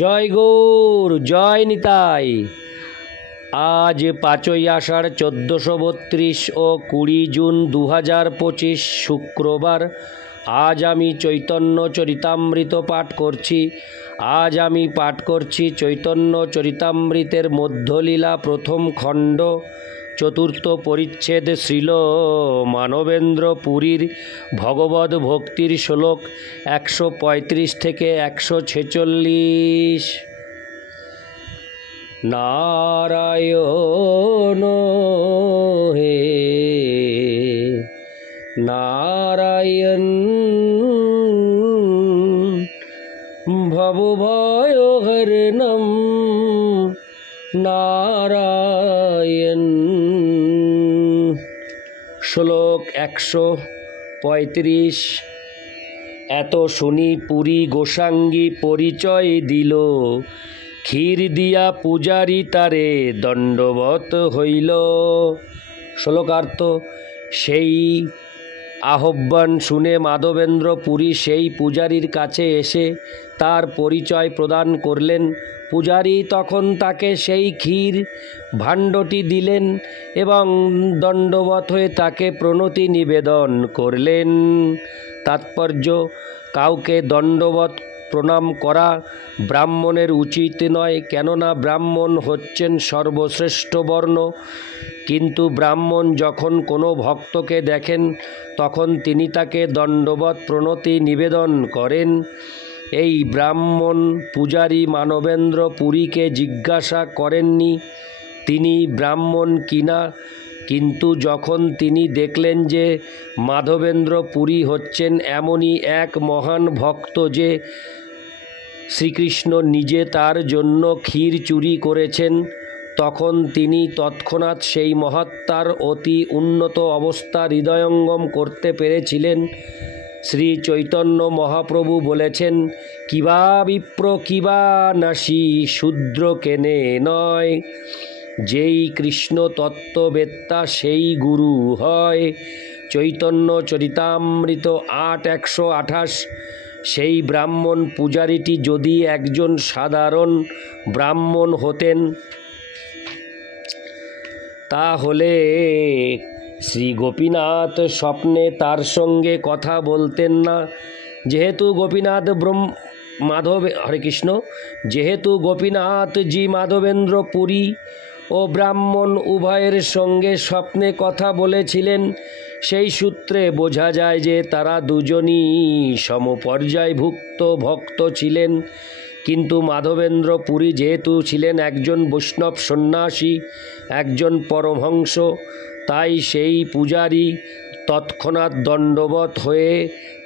জয় গৌর, জয় নিতাই। আজ 5ই আষাঢ় 1432 ও 20 জুন 2025 শুক্রবার। আজ আমি চৈতন্য চরিতামৃত পাঠ করছি। আজ আমি পাঠ করছি চৈতন্য চরিতামৃতের মধ্যলীলা প্রথম খণ্ড, চতুর্থ পরিচ্ছেদ, শ্রীল মানবেন্দ্র পুরীর ভগবদ ভক্তির শ্লোক 135 থেকে 146। নারায়ণ হে নারায়ণ, ভবভয়হরণম নারায়ণ। শ্লোক 135। এত শুনি পুরী গোসাঙ্গী পরিচয় দিল, ক্ষীর দিয়া পূজারি তারে দণ্ডবত হইল। শ্লোকার্থ: সেই আহ্বান শুনে মাধবেন্দ্র পুরী সেই পূজারীর কাছে এসে তার পরিচয় প্রদান করলেন। পূজারী তখন তাকে সেই ক্ষীর ভাণ্ডটি দিলেন এবং দণ্ডবত হয়ে তাকে প্রণতি নিবেদন করলেন। তাৎপর্য: কাউকে দণ্ডবত প্রণাম করা ব্রাহ্মণের উচিত নয়, কেননা ব্রাহ্মণ হচ্ছেন সর্বশ্রেষ্ঠ বর্ণ। কিন্তু ব্রাহ্মণ যখন কোনো ভক্তকে দেখেন তখন তিনি তাকে দণ্ডবত প্রণতি নিবেদন করেন। এই ব্রাহ্মণ পূজারী মানবেন্দ্র পুরীকে জিজ্ঞাসা করেননি তিনি ব্রাহ্মণ কিনা, কিন্তু যখন তিনি দেখলেন যে মাধবেন্দ্র পুরী হচ্ছেন এমনই এক মহান ভক্ত যে শ্রীকৃষ্ণ নিজে তার জন্য ক্ষীর চুরি করেছেন, তখন তিনি তৎক্ষণাৎ সেই মহাত্মার অতি উন্নত অবস্থা হৃদয়ঙ্গম করতে পেরেছিলেন। শ্রী চৈতন্য মহাপ্রভু বলেছেন, কিবা বিপ্র কিবা নাসি শূদ্র কেনে নয়, যেই কৃষ্ণ তত্ত্ববেত্তা সেই গুরু হয়। চৈতন্য চরিতামৃত 8:128। সেই ব্রাহ্মণ পূজারীটি যদি একজন সাধারণ ব্রাহ্মণ হতেন তাহলে শ্রী গোপীনাথ স্বপ্নে তার সঙ্গে কথা বলতেন না। যেহেতু গোপীনাথ যেহেতু গোপীনাথজি মাধবেন্দ্র পুরী ও ব্রাহ্মণ উভয়ের সঙ্গে স্বপ্নে কথা বলেছিলেন, সেই সূত্রে বোঝা যায় যে তারা দুজনই সমপর্যায়ভুক্ত ভক্ত ছিলেন। কিন্তু মাধবেন্দ্র পুরী যেহেতু ছিলেন একজন বৈষ্ণব সন্ন্যাসী, একজন পরমহংস, তাই সেই পূজারী তৎক্ষণাৎ দণ্ডবত হয়ে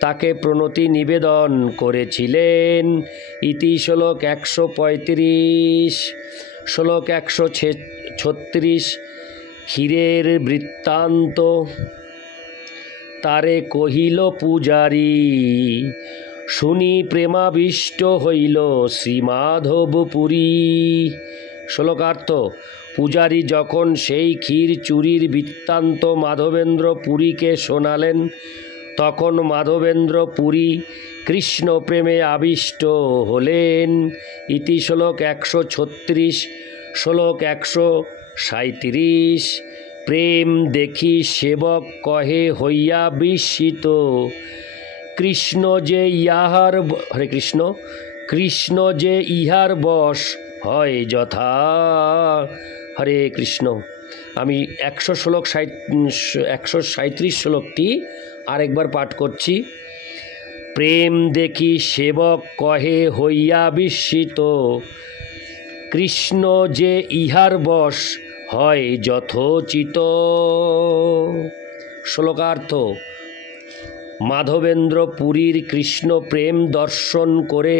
তাকে প্রণতি নিবেদন করেছিলেন। ইতি শ্লোক 135। শ্লোক 136। ক্ষীরের বৃত্তান্ত তারে কহিল পূজারী, শুনি প্রেমাবিষ্ট হইল শ্রীমাধব পুরী। শ্লোকার্থ: পূজারী যখন সেই ক্ষীর চুরির বৃত্তান্ত মাধবেন্দ্র পুরীকে শোনালেন, তখন মাধবেন্দ্র পুরী কৃষ্ণ প্রেমে আবিষ্ট হলেন। ইতি শ্লোক 136। শ্লোক 137। প্রেম দেখি সেবক কহে হইয়া বিস্মিত, কৃষ্ণ যে ইহার কৃষ্ণ যে ইহার বশ হয় যথা। হরে কৃষ্ণ। আমি 137 শ্লোকটি আরেকবার পাঠ করছি। প্রেম দেখি সেবক কহে হইয়া বিস্মিত, কৃষ্ণ যে ইহার বশ হয় যথোচিত। শ্লোকার্থ: মাধবেন্দ্র পুরীর কৃষ্ণ প্রেম দর্শন করে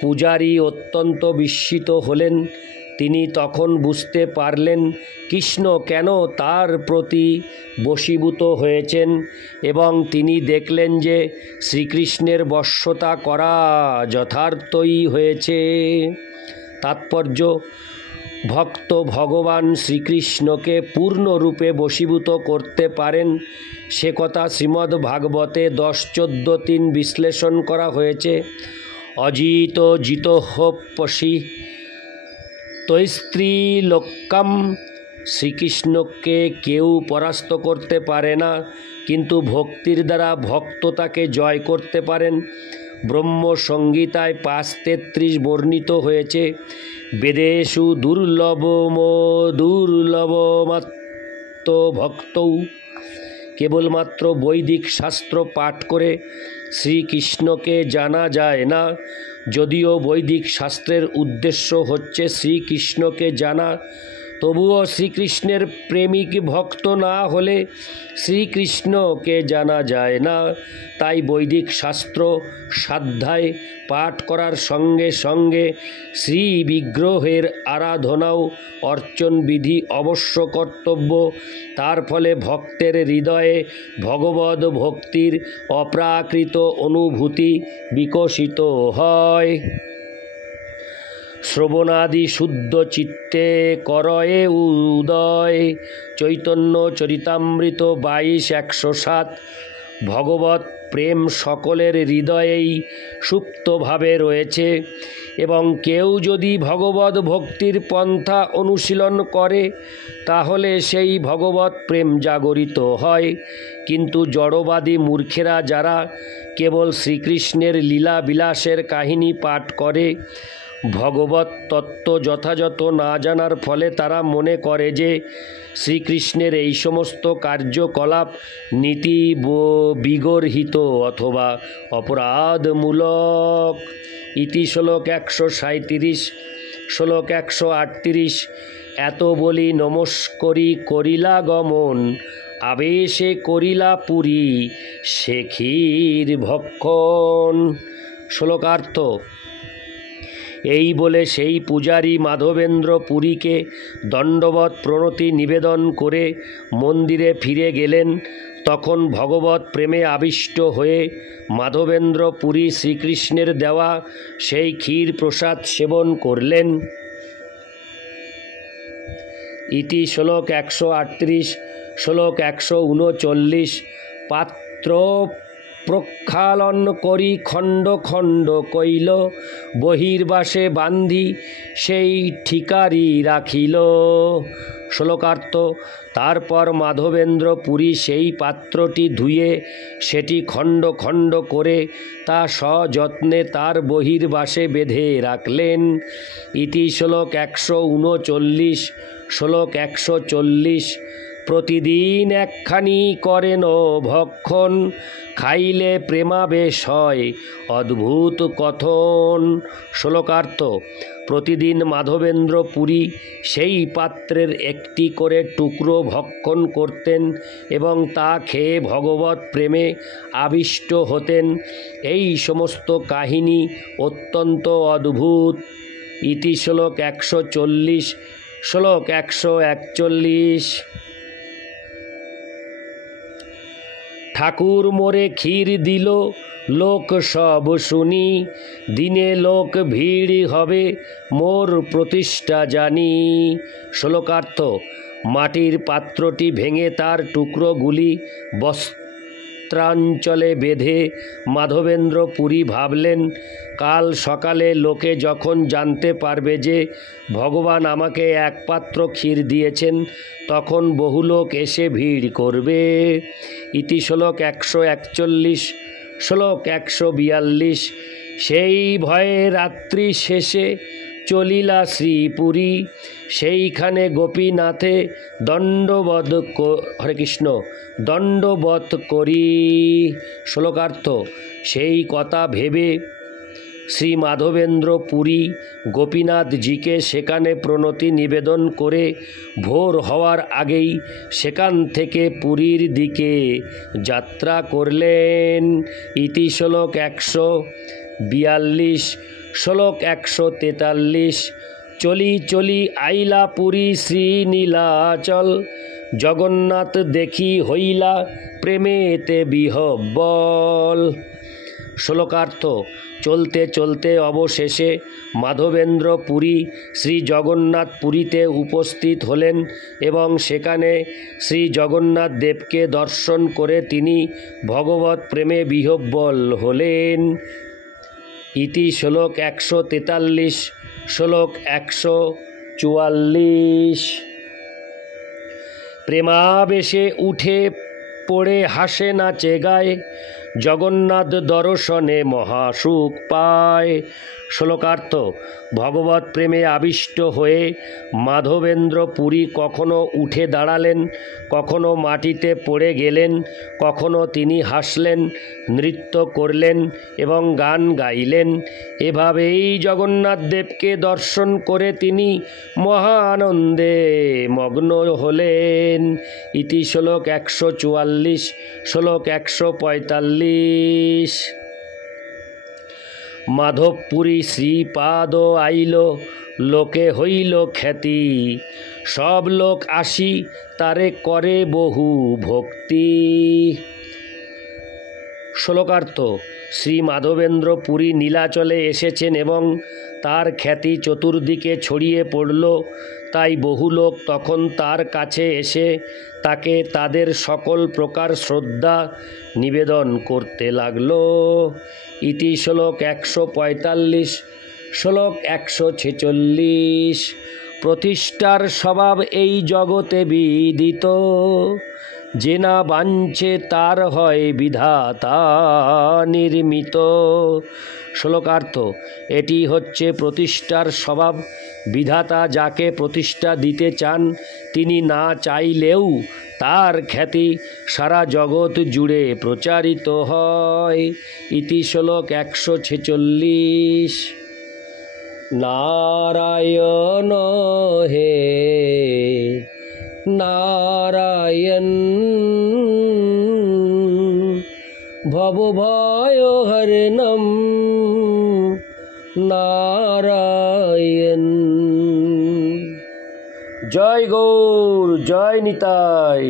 পূজারী অত্যন্ত বিস্মিত হলেন। তিনি তখন বুঝতে পারলেন কৃষ্ণ কেন তার প্রতি বশীভূত হয়েছেন এবং তিনি দেখলেন যে শ্রীকৃষ্ণের বশ্যতা করা যথার্থই হয়েছে। তাৎপর্য: ভক্ত ভগবান শ্রীকৃষ্ণকে পূর্ণরূপে বশীভূত করতে পারেন, সে কথা শ্রীমদ্ ভাগবতে 10-14 বিশ্লেষণ করা হয়েছে। অজিত জিতোহ্যপসি তৈস্ত্রীলোক্যাম। শ্রীকৃষ্ণকে কেউ পরাস্ত করতে পারে না, কিন্তু ভক্তির দ্বারা ভক্ত তাকে জয় করতে পারেন। ব্রহ্মসংহিতায় 5:33 বর্ণিত হয়েছে, বেদেষু দুর্লভমাত্ম ভক্তৌ। কেবলমাত্র বৈদিক শাস্ত্র পাঠ করে শ্রীকৃষ্ণকে জানা যায় না। যদিও বৈদিক শাস্ত্রের উদ্দেশ্য হচ্ছে শ্রীকৃষ্ণকে জানা, তবুও শ্রীকৃষ্ণের প্রেমিক ভক্ত না হলে শ্রীকৃষ্ণকে জানা যায় না। তাই বৈদিক শাস্ত্র সাধ্যায় পাঠ করার সঙ্গে সঙ্গে শ্রী বিগ্রহের আরাধনাও অর্চন বিধি অবশ্য কর্তব্য। তার ফলে ভক্তের হৃদয়ে ভগবদ্ ভক্তির অপ্রাকৃত অনুভূতি বিকশিত হয়। শ্রবণাদি শুদ্ধ চিত্তে করয়ে উদয়। চৈতন্য চরিতামৃত 22:107। ভগবৎ প্রেম সকলের হৃদয়েই সুপ্তভাবে রয়েছে, এবং কেউ যদি ভগবৎ ভক্তির পন্থা অনুশীলন করে তাহলে সেই ভগবৎ প্রেম জাগরিত হয়। কিন্তু জড়বাদী মূর্খেরা যারা কেবল শ্রীকৃষ্ণের লীলা বিলাসের কাহিনী পাঠ করে, ভগবৎ তত্ত্ব যথাযথ না জানার ফলে তারা মনে করে যে শ্রীকৃষ্ণের এই সমস্ত কার্যকলাপ নীতি বিগর্হিত অথবা অপরাধমূলক। ইতি শ্লোক 137, শ্লোক 138। এত বলি নমস্করি করিলা গমন, আবেশে করিলা পুরী শেখীর ভক্ষণ। শ্লোকার্থ। এই বলে সেই পূজারী মাধবেন্দ্র পুরীকে দণ্ডবৎ প্রণতি নিবেদন করে মন্দিরে ফিরে গেলেন। তখন ভগবৎ প্রেমে আবিষ্ট হয়ে মাধবেন্দ্র পুরী শ্রীকৃষ্ণের দেওয়া সেই ক্ষীর প্রসাদ সেবন করলেন। ইতি শ্লোক 138, শ্লোক 139। পাত্র প্রক্ষালন করি খণ্ড খণ্ড কইল, বহির্বাসে বান্ধি সেই ঠিকারি রাখিল। শ্লোকার্থ। তারপর মাধবেন্দ্র পুরী সেই পাত্রটি ধুয়ে সেটি খণ্ড খণ্ড করে তা সযত্নে তার বহির্বাসে বেঁধে রাখলেন। ইতি শ্লোক 139, শ্লোক 140। প্রতিদিন একখানি করেন ভক্ষণ, খাইলে প্রেমাবেশ হয় অদ্ভুত কথন। শ্লোকার্থ। প্রতিদিন মাধবেন্দ্র পুরী সেই পাত্রের একটি করে টুকরো ভক্ষণ করতেন এবং তা খেয়ে ভগবৎ প্রেমে আবিষ্ট হতেন। এই সমস্ত কাহিনী অত্যন্ত অদ্ভুত। ইতি শ্লোক 140, শ্লোক 141। ঠাকুর মোরে ক্ষীর দিল, লোক সব শুনি, দিনে লোক ভিড় হবে মোর প্রতিষ্ঠা জানি। শ্লোকার্থ। মাটির পাত্রটি ভেঙে তার টুকরোগুলি বস্ত্রাঞ্চলে বেঁধে মাধবেন্দ্র পুরী ভাবলেন, কাল সকালে লোকে যখন জানতে পারবে যে ভগবান আমাকে এক পাত্র ক্ষীর দিয়েছেন, তখন বহু লোক এসে ভিড় করবে। ইতি শ্লোক 141, শ্লোক 142। সেই ভয়ে রাত্রি শেষে চলিলা শ্রীপুরী, সেইখানে গোপীনাথে হরে কৃষ্ণ দণ্ডবৎ করি। শ্লোকার্থ। সেই কথা ভেবে শ্রী মাধবেন্দ্র পুরী গোপীনাথজিকে সেখানে প্রণতি নিবেদন করে ভোর হওয়ার আগেই সেখান থেকে পুরীর দিকে যাত্রা করলেন। ইতি শ্লোক 142, শ্লোক 143। চলি চলি আইলা পুরী শ্রী নীলাচল, জগন্নাথ দেখি হইলা প্রেমেতে বিহ্বল। শ্লোকার্থ। চলতে চলতে অবশেষে মাধবেন্দ্র পুরী শ্রী জগন্নাথ পুরীতে উপস্থিত হলেন এবং সেখানে শ্রী জগন্নাথ দেবকে দর্শন করে তিনি ভগবৎ প্রেমে বিহ্বল হলেন। ইতি শ্লোক 143, শ্লোক 144। প্রেমাবেশে উঠে পড়ে হাসে নাচে গায়, জগন্নাথ দর্শনে মহাসুখ পায়। শ্লোকার্থ: ভগবৎ প্রেমে আবিষ্ট হয়ে মাধবেন্দ্র পুরী কখনো উঠে দাঁড়ালেন, কখনো মাটিতে পড়ে গেলেন, কখনো তিনি হাসলেন, নৃত্য করলেন এবং গান গাইলেন। এভাবেই জগন্নাথ দেবকে দর্শন করে তিনি মহানন্দে মগ্ন হলেন। ইতি শ্লোক 144, শ্লোক 145। মাধবপুরী শ্রীপাদ আইল, লোকে হইল খ্যাতি, সব লোক আসি তারে করে বহু ভক্তি। শ্লোকার্থ: শ্রী মাধবেন্দ্র পুরী নীলাচলে এসেছেন এবং তার খ্যাতি চতুর্দিকে ছড়িয়ে পড়ল, তাই বহু লোক তখন তার কাছে এসে তাকে তাদের সকল প্রকার শ্রদ্ধা নিবেদন করতে লাগল। ইতি শ্লোক 145, শ্লোক 146। প্রতিষ্ঠার স্বভাব এই জগতে বিদিত, যে না বাঞ্ছে তার হয় বিধাতা নির্মিত। শ্লোকার্থ: এটি হচ্ছে প্রতিষ্ঠার স্বভাব। বিধাতা যাকে প্রতিষ্ঠা দিতে চান, তিনি না চাইলেও তার খ্যাতি সারা জগৎ জুড়ে প্রচারিত হয়। ইতি শ্লোক 146। নারায়ণ হে নারায়ণ, ভবভয় হরণম নারায়ণ। জয় গৌর, জয় নিতাই।